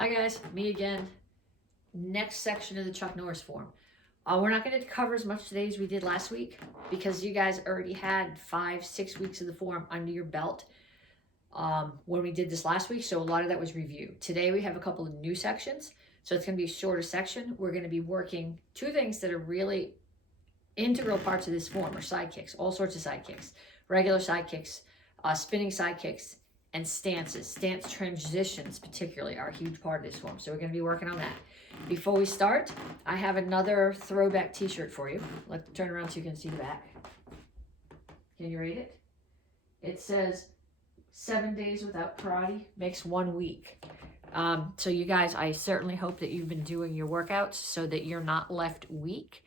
Hi guys, me again. Next section of the Chuck Norris form. We're not going to cover as much today as we did last week because you guys already had 5-6 weeks of the form under your belt when we did this last week. So a lot of that was review. Today we have a couple of new sections. So it's going to be a shorter section. We're going to be working two things that are really integral parts of this form, or sidekicks, all sorts of sidekicks, regular sidekicks, spinning sidekicks, and stances. Stance transitions particularly are a huge part of this form. So we're going to be working on that. Before we start, I have another throwback t-shirt for you. Let's turn around so you can see the back. Can you read it? It says 7 days without karate makes 1 week. So you guys, I certainly hope that you've been doing your workouts so that you're not left weak.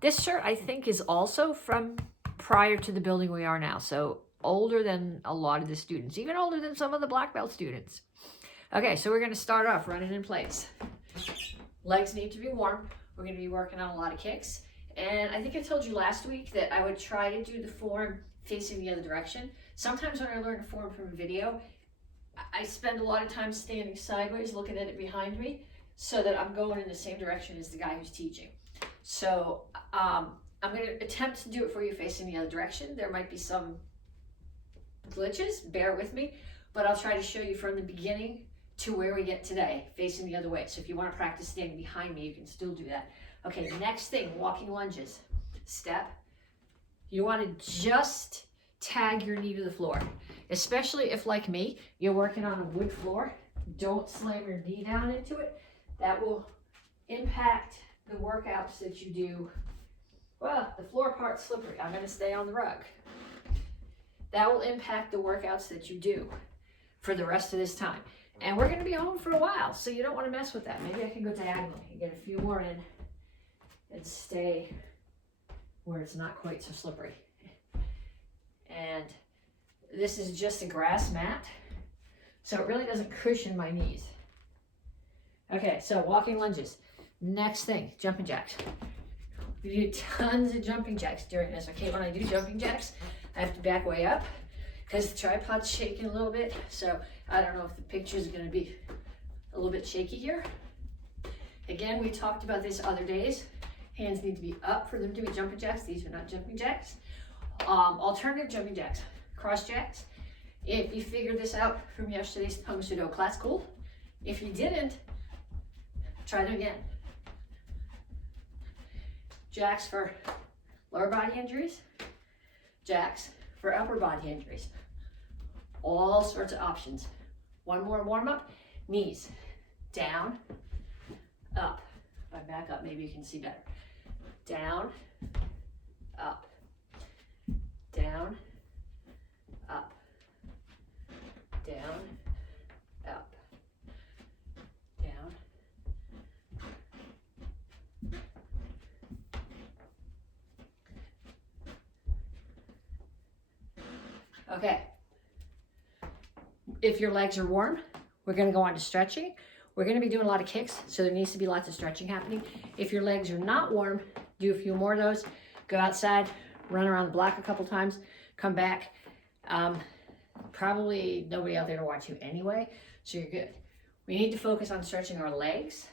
This shirt I think is also from prior to the building we are now. So older than a lot of the students, even older than some of the black belt students. Okay, so we're going to start off running in place. Legs need to be warm. We're going to be working on a lot of kicks. And I think I told you last week that I would try to do the form facing the other direction. Sometimes when I learn a form from a video, I spend a lot of time standing sideways looking at it behind me so that I'm going in the same direction as the guy who's teaching. So I'm going to attempt to do it for you facing the other direction. There might be some glitches, bear with me, but I'll try to show you from the beginning to where we get today, facing the other way. So if you want to practice standing behind me, you can still do that. Okay, next thing, walking lunges. Step. You want to just tag your knee to the floor, especially if, like me, you're working on a wood floor. Don't slam your knee down into it. That will impact the workouts that you do. Well, the floor part's slippery. I'm going to stay on the rug. That will impact the workouts that you do for the rest of this time. And we're going to be home for a while, so you don't want to mess with that. Maybe I can go diagonally and get a few more in and stay where it's not quite so slippery. And this is just a grass mat, so it really doesn't cushion my knees. Okay, so walking lunges. Next thing, jumping jacks. We do tons of jumping jacks during this. Okay, when I do jumping jacks, I have to back way up because the tripod's shaking a little bit. So I don't know if the picture is going to be a little bit shaky here. Again, we talked about this other days. Hands need to be up for them to be jumping jacks. These are not jumping jacks. Alternative jumping jacks, cross jacks. If you figured this out from yesterday's Home Sudo class, cool. If you didn't, try them again. Jacks for lower body injuries, jacks for upper body injuries. All sorts of options. One more warm up, knees down, up. If I back up, maybe you can see better. Down, up, down, up, down, up, down. Okay. If your legs are warm, we're going to go on to stretching. We're going to be doing a lot of kicks, so there needs to be lots of stretching happening. If your legs are not warm, do a few more of those. Go outside, run around the block a couple times, come back. Probably nobody out there to watch you anyway, so you're good. We need to focus on stretching our legs.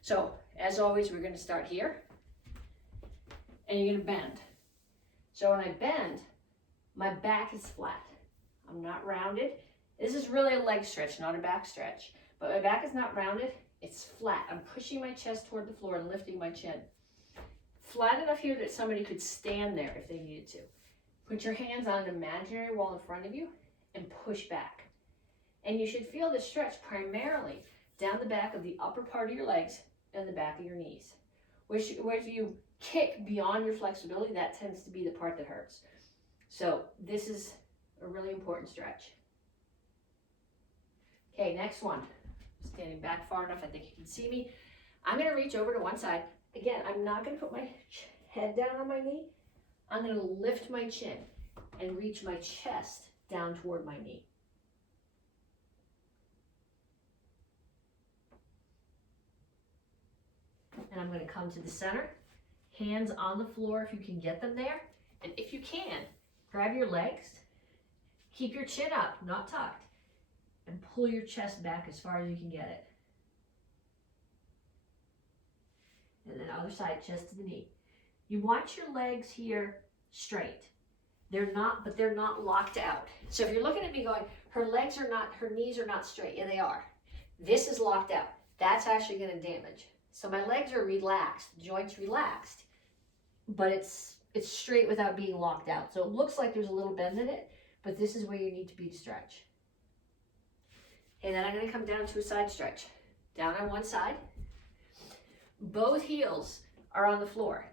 So as always, we're going to start here, and you're going to bend. So when I bend, my back is flat. I'm not rounded. This is really a leg stretch, not a back stretch. But my back is not rounded, it's flat. I'm pushing my chest toward the floor and lifting my chin. Flat enough here that somebody could stand there if they needed to. Put your hands on an imaginary wall in front of you and push back. And you should feel the stretch primarily down the back of the upper part of your legs and the back of your knees. Where if you kick beyond your flexibility, that tends to be the part that hurts. So this is a really important stretch. Okay, next one. Standing back far enough, I think you can see me. I'm going to reach over to one side. Again, I'm not going to put my head down on my knee. I'm going to lift my chin and reach my chest down toward my knee. And I'm going to come to the center. Hands on the floor if you can get them there. And if you can, grab your legs. Keep your chin up, not tucked. and pull your chest back as far as you can get it. And then other side, chest to the knee. You want your legs here straight. They're not, but they're not locked out. So if you're looking at me going, her knees are not straight. Yeah, they are. This is locked out. That's actually going to damage. So my legs are relaxed, joints relaxed, but it's straight without being locked out. So it looks like there's a little bend in it, but this is where you need to be to stretch. And then I'm going to come down to a side stretch. Down on one side. Both heels are on the floor.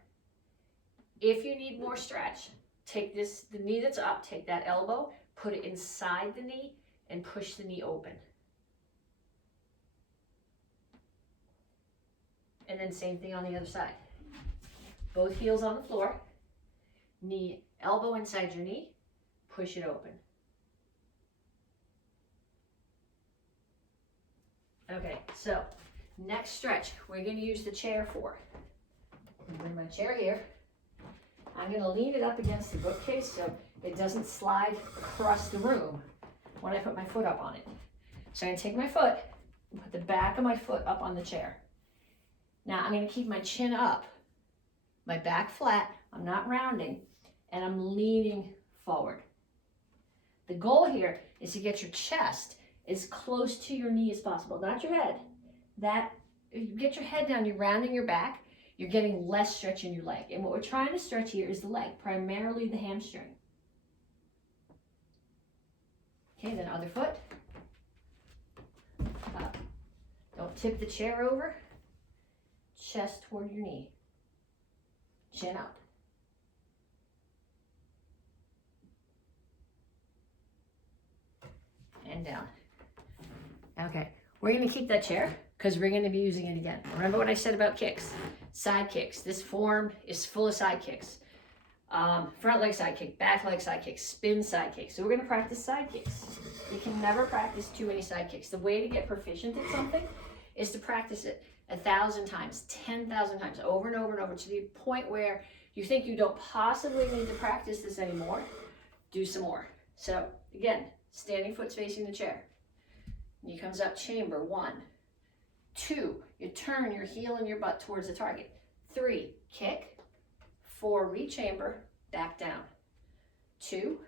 If you need more stretch, take the knee that's up, take that elbow, put it inside the knee, and push the knee open. And then same thing on the other side. Both heels on the floor, knee, elbow inside your knee, push it open. Okay, so next stretch, we're going to use the chair for. I'm going to bring my chair here. I'm going to lean it up against the bookcase so it doesn't slide across the room when I put my foot up on it. So I'm going to take my foot and put the back of my foot up on the chair. Now I'm going to keep my chin up, my back flat, I'm not rounding, and I'm leaning forward. The goal here is to get your chest as close to your knee as possible, not your head. If you get your head down, you're rounding your back, you're getting less stretch in your leg. And what we're trying to stretch here is the leg, primarily the hamstring. Okay, then other foot. Up. Don't tip the chair over. Chest toward your knee. Chin up. And down. Okay, we're going to keep that chair because we're going to be using it again. Remember what I said about kicks? Side kicks. This form is full of side kicks. Front leg side kick, back leg side kick, spin side kick. So we're going to practice side kicks. You can never practice too many side kicks. The way to get proficient at something is to practice it 1,000 times, 10,000 times, over and over and over, to the point where you think you don't possibly need to practice this anymore. Do some more. So again, standing foot's facing the chair. Knee comes up, chamber, 1, 2, you turn your heel and your butt towards the target. 3, kick. 4, rechamber, back down. 2,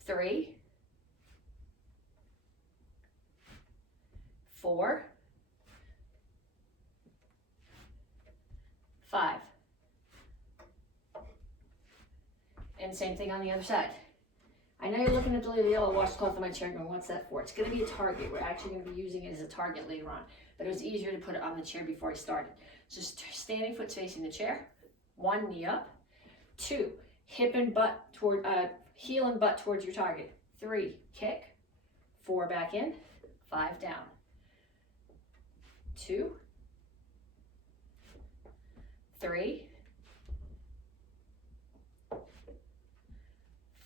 3, 4, 5. And same thing on the other side. I know you're looking at the yellow washcloth on my chair going, what's that for? It's going to be a target. We're actually going to be using it as a target later on. But it was easier to put it on the chair before I started. Just standing foot facing the chair. 1, knee up. 2, hip and butt toward, heel and butt towards your target. 3, kick. 4, back in. 5, down. 2, 3,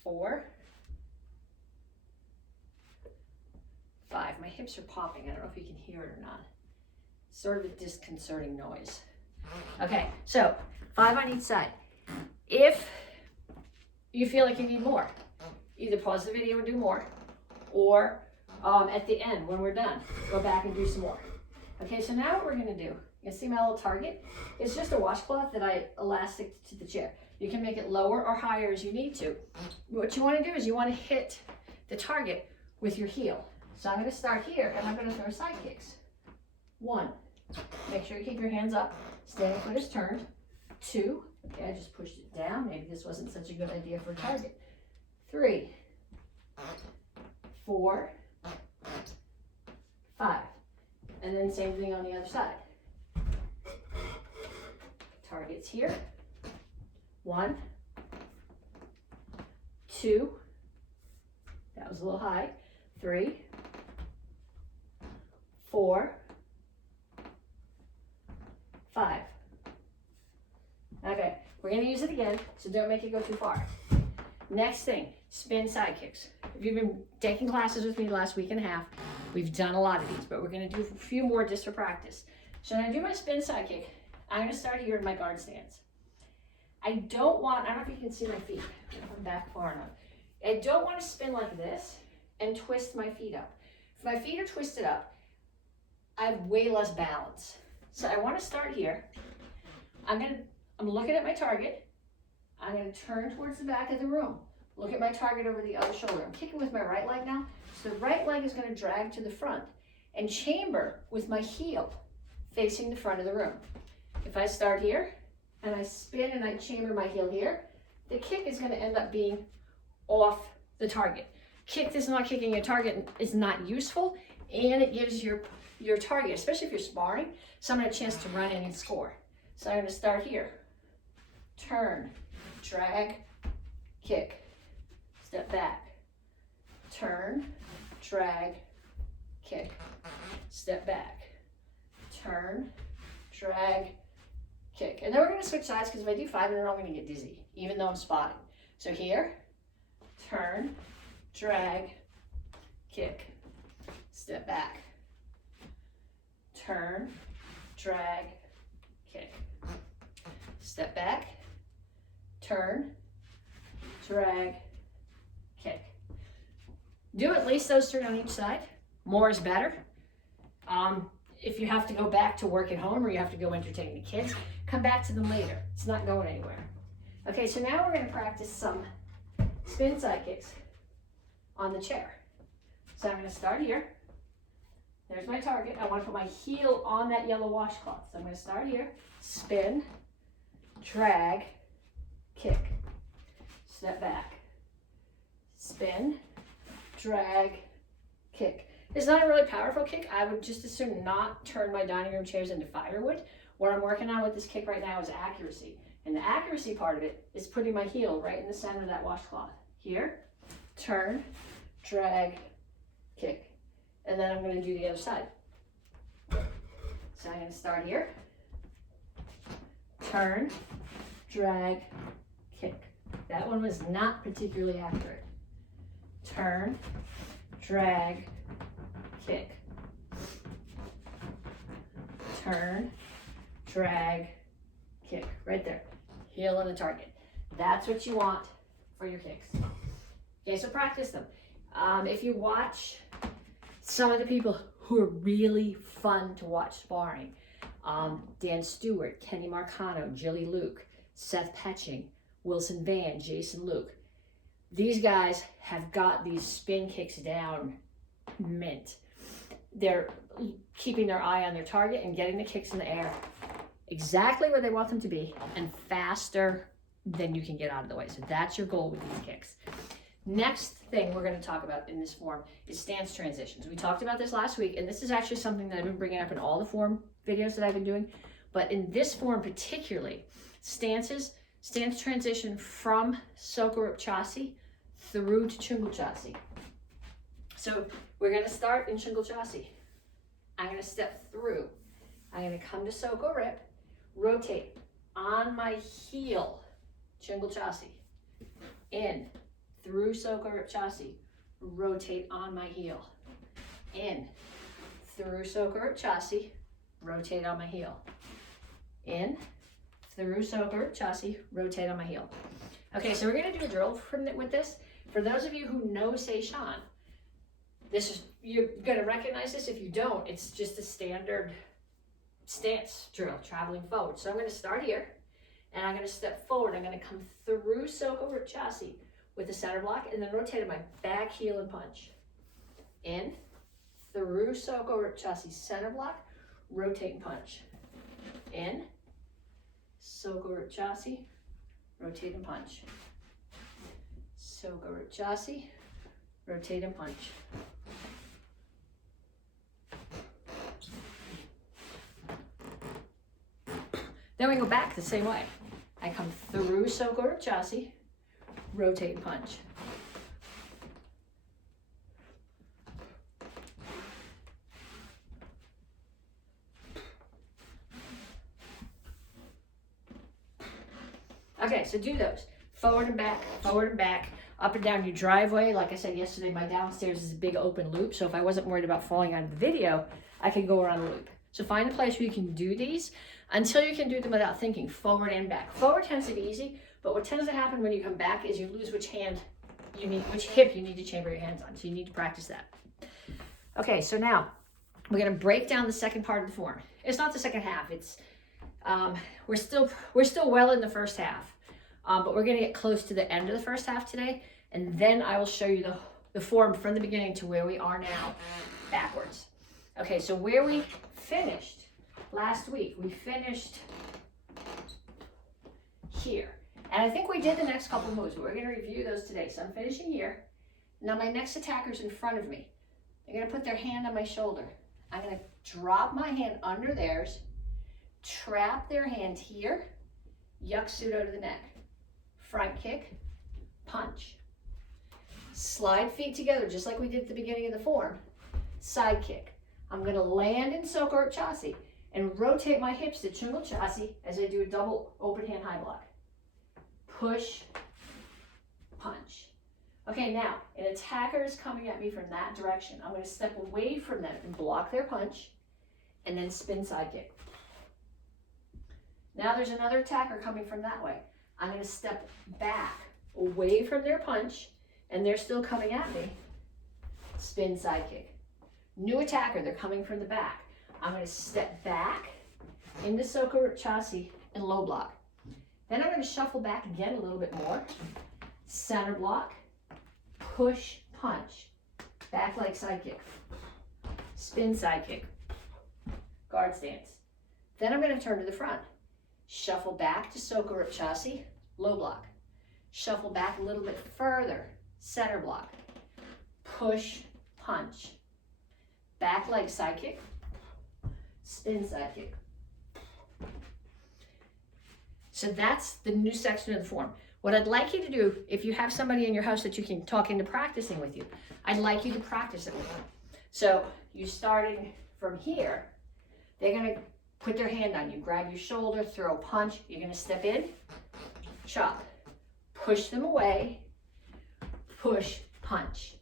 4, 5. My hips are popping. I don't know if you can hear it or not. Sort of a disconcerting noise. Okay, so 5 on each side. If you feel like you need more, either pause the video and do more, or at the end when we're done, go back and do some more. Okay, so now what we're going to do, you see my little target? It's just a washcloth that I elastic to the chair. You can make it lower or higher as you need to. What you want to do is you want to hit the target with your heel. So I'm going to start here and I'm going to throw side kicks. 1, make sure you keep your hands up. Standing foot is turned. 2, okay, I just pushed it down. Maybe this wasn't such a good idea for a target. 3, 4, 5. And then same thing on the other side. Targets here. 1, 2, that was a little high. 3, 4, 5. Okay, we're going to use it again, so don't make it go too far. Next thing, spin side kicks. If you've been taking classes with me the last week and a half, we've done a lot of these, but we're going to do a few more just for practice. So when I do my spin side kick, I'm going to start here in my guard stance. I don't know if you can see my feet. I'm back far enough. I don't want to spin like this and twist my feet up. If my feet are twisted up, I have way less balance. So I want to start here. I'm looking at my target. I'm going to turn towards the back of the room. Look at my target over the other shoulder. I'm kicking with my right leg now. So the right leg is going to drag to the front and chamber with my heel facing the front of the room. If I start here and I spin and I chamber my heel here, the kick is going to end up being off the target. Kick that's not kicking your target is not useful, and it gives your target, especially if you're sparring, someone a chance to run in and score. So I'm going to start here. Turn, drag, kick, step back. Turn, drag, kick, step back. Turn, drag, kick. And then we're going to switch sides because if I do 5 in a row, I'm going to get dizzy, even though I'm spotting. So here, turn, drag, kick, step back. Turn, drag, kick. Step back, turn, drag, kick. Do at least those 3 on each side. More is better. If you have to go back to work at home or you have to go entertain the kids, come back to them later. It's not going anywhere. Okay, so now we're going to practice some spin side kicks on the chair. So I'm going to start here. There's my target. I want to put my heel on that yellow washcloth. So I'm going to start here, spin, drag, kick, step back, spin, drag, kick. It's not a really powerful kick. I would just as soon not turn my dining room chairs into firewood. What I'm working on with this kick right now is accuracy. And the accuracy part of it is putting my heel right in the center of that washcloth. Here, turn, drag, kick. And then I'm going to do the other side. So I'm going to start here. Turn, drag, kick. That one was not particularly accurate. Turn, drag, kick. Turn, drag, kick. Right there. Heel on the target. That's what you want for your kicks. Okay, so practice them. If you watch some of the people who are really fun to watch sparring, Dan Stewart, Kenny Marcano, Jilly Luke, Seth Petching, Wilson Van, Jason Luke. These guys have got these spin kicks down mint. They're keeping their eye on their target and getting the kicks in the air exactly where they want them to be and faster than you can get out of the way. So that's your goal with these kicks. Next thing we're going to talk about in this form is stance transitions. We talked about this last week, and this is actually something that I've been bringing up in all the form videos that I've been doing. But in this form particularly, stance transition from Soka Chasi through to Chungal Chasi. So we're going to start in Chungal Chasi. I'm going to step through. I'm going to come to Soka Rip, rotate on my heel, Chungal Chasi, in, through Soka Rip Chasi, rotate on my heel, in, through Soka Rip Chasi, rotate on my heel, in, through Soka Rip Chasi, rotate on my heel. Okay, so we're going to do a drill with this. For those of you who know Seishan, you're going to recognize this. If you don't, it's just a standard stance drill, traveling forward. So I'm going to start here, and I'm going to step forward. I'm going to come through Soka Rip Chasi with the center block, and then rotate on my back heel and punch. In, through Soka Rip Chasi, center block, rotate and punch. In, Soka Rip Chasi, rotate and punch. Soka Rip Chasi, rotate and punch. Then we go back the same way. I come through Soka Rip Chasi, rotate and punch. Okay, so do those. Forward and back, up and down your driveway. Like I said yesterday, my downstairs is a big open loop, so if I wasn't worried about falling out of the video, I could go around the loop. So find a place where you can do these until you can do them without thinking, forward and back. Forward tends to be easy, but what tends to happen when you come back is you lose which hand which hip you need to chamber your hands on. So you need to practice that. Okay, so now we're gonna break down the second part of the form. It's not the second half. It's we're still well in the first half, but we're gonna get close to the end of the first half today, and then I will show you the form from the beginning to where we are now, backwards. Okay, so where we finished last week, we finished here. And I think we did the next couple moves, but we're gonna review those today. So I'm finishing here. Now my next attacker's in front of me. They're gonna put their hand on my shoulder. I'm gonna drop my hand under theirs, trap their hand here, yakusudo to the neck, front kick, punch. Slide feet together, just like we did at the beginning of the form, side kick. I'm gonna land in Soka Chasi and rotate my hips to Chungo Chasi as I do a double open hand high block. Push, punch. Okay, now, an attacker is coming at me from that direction. I'm going to step away from them and block their punch, and then spin side kick. Now there's another attacker coming from that way. I'm going to step back, away from their punch, and they're still coming at me. Spin side kick. New attacker, they're coming from the back. I'm going to step back into Soka Chasi and low block. Then I'm going to shuffle back again a little bit more. Center block, push, punch, back leg side kick, spin side kick, guard stance. Then I'm going to turn to the front. Shuffle back to Soka Chasi, low block. Shuffle back a little bit further, center block, push, punch, back leg side kick, spin side kick. So that's the new section of the form. What I'd like you to do, if you have somebody in your house that you can talk into practicing with you, I'd like you to practice it with them. So you starting from here, they're gonna put their hand on you, grab your shoulder, throw a punch, you're gonna step in, chop, push them away, push, punch.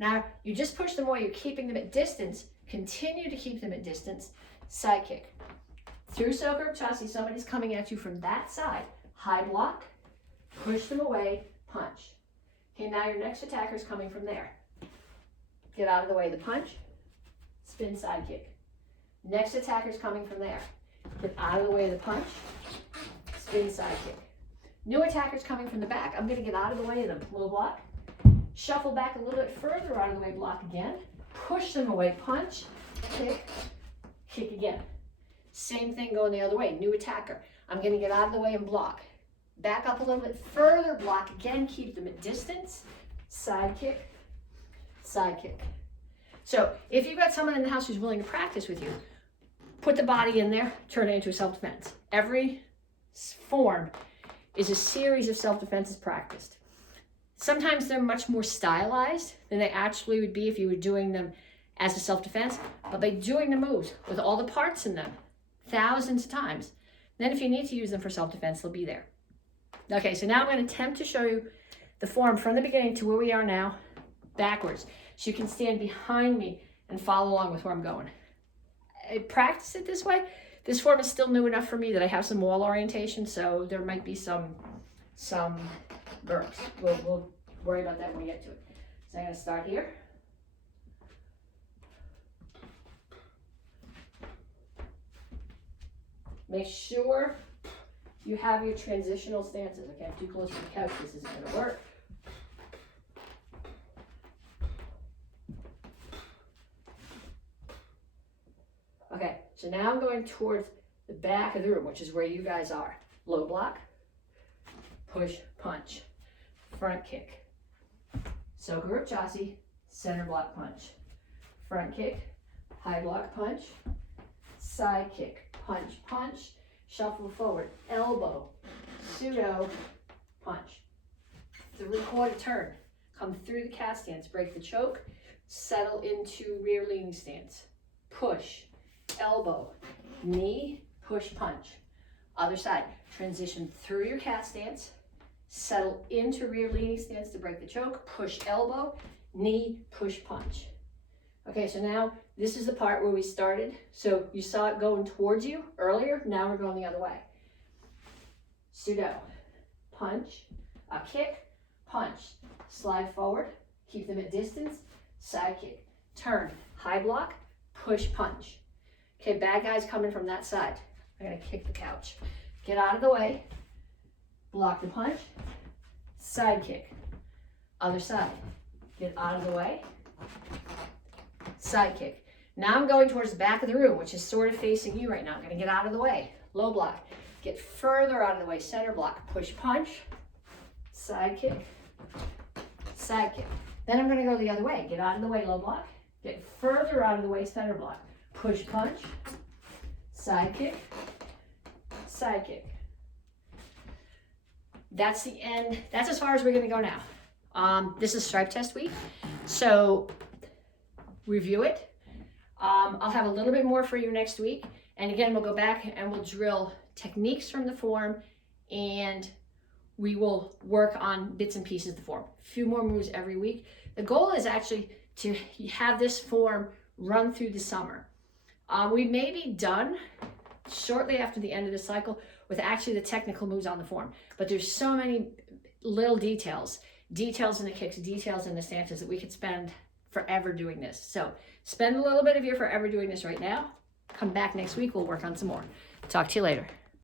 Now, you just push them away, you're keeping them at distance, continue to keep them at distance, side kick. Through Soka Chasi, somebody's coming at you from that side. High block, push them away, punch. Okay, now your next attacker is coming from there. Get out of the way, the punch, spin side kick. Next attacker is coming from there. Get out of the way, the punch, spin side kick. New attacker's coming from the back. I'm gonna get out of the way of them, low block. Shuffle back a little bit further out of the way, block again. Push them away, punch, kick, kick again. Same thing going the other way, new attacker. I'm gonna get out of the way and block. Back up a little bit further, block again, keep them at distance, side kick, side kick. So if you've got someone in the house who's willing to practice with you, put the body in there, turn it into a self-defense. Every form is a series of self-defenses practiced. Sometimes they're much more stylized than they actually would be if you were doing them as a self-defense, but by doing the moves with all the parts in them, thousands of times, then if you need to use them for self-defense, they'll be there. Okay, so now I'm going to attempt to show you the form from the beginning to where we are now, backwards. So you can stand behind me and follow along with where I'm going. I practice it this way. This form is still new enough for me that I have some wall orientation, so there might be some burps. We'll worry about that when we get to it. So I'm going to start here. Make sure you have your transitional stances. Okay, I'm too close to the couch. This isn't going to work. Okay, so now I'm going towards the back of the room, which is where you guys are. Low block, push, punch, front kick. Soka Chasi, center block punch. Front kick, high block punch, side kick. Punch, punch, shuffle forward, elbow, pseudo, punch. 3/4 turn, come through the cat stance, break the choke, settle into rear leaning stance. Push, elbow, knee, push, punch. Other side, transition through your cat stance, settle into rear leaning stance to break the choke, push elbow, knee, push, punch. Okay, so now this is the part where we started. So you saw it going towards you earlier. Now we're going the other way. Pseudo, punch, a kick, punch, slide forward, keep them at distance, side kick, turn, high block, push, punch. Okay, bad guys coming from that side. I gotta kick the couch. Get out of the way, block the punch, side kick, other side. Get out of the way, side kick. Now I'm going towards the back of the room, which is sort of facing you right now. I'm gonna get out of the way, low block. Get further out of the way, center block, push, punch, side kick, side kick. Then I'm gonna go the other way. Get out of the way, low block. Get further out of the way, center block. Push, punch, side kick, side kick. That's the end. That's as far as we're gonna go now. This is stripe test week, so review it. I'll have a little bit more for you next week. And again, we'll go back and we'll drill techniques from the form, and we will work on bits and pieces of the form. A few more moves every week. The goal is actually to have this form run through the summer. We may be done shortly after the end of the cycle with actually the technical moves on the form, but there's so many little details in the kicks, details in the stances that we could spend forever doing this. So spend a little bit of your forever doing this right now. Come back next week, we'll work on some more. Talk to you later.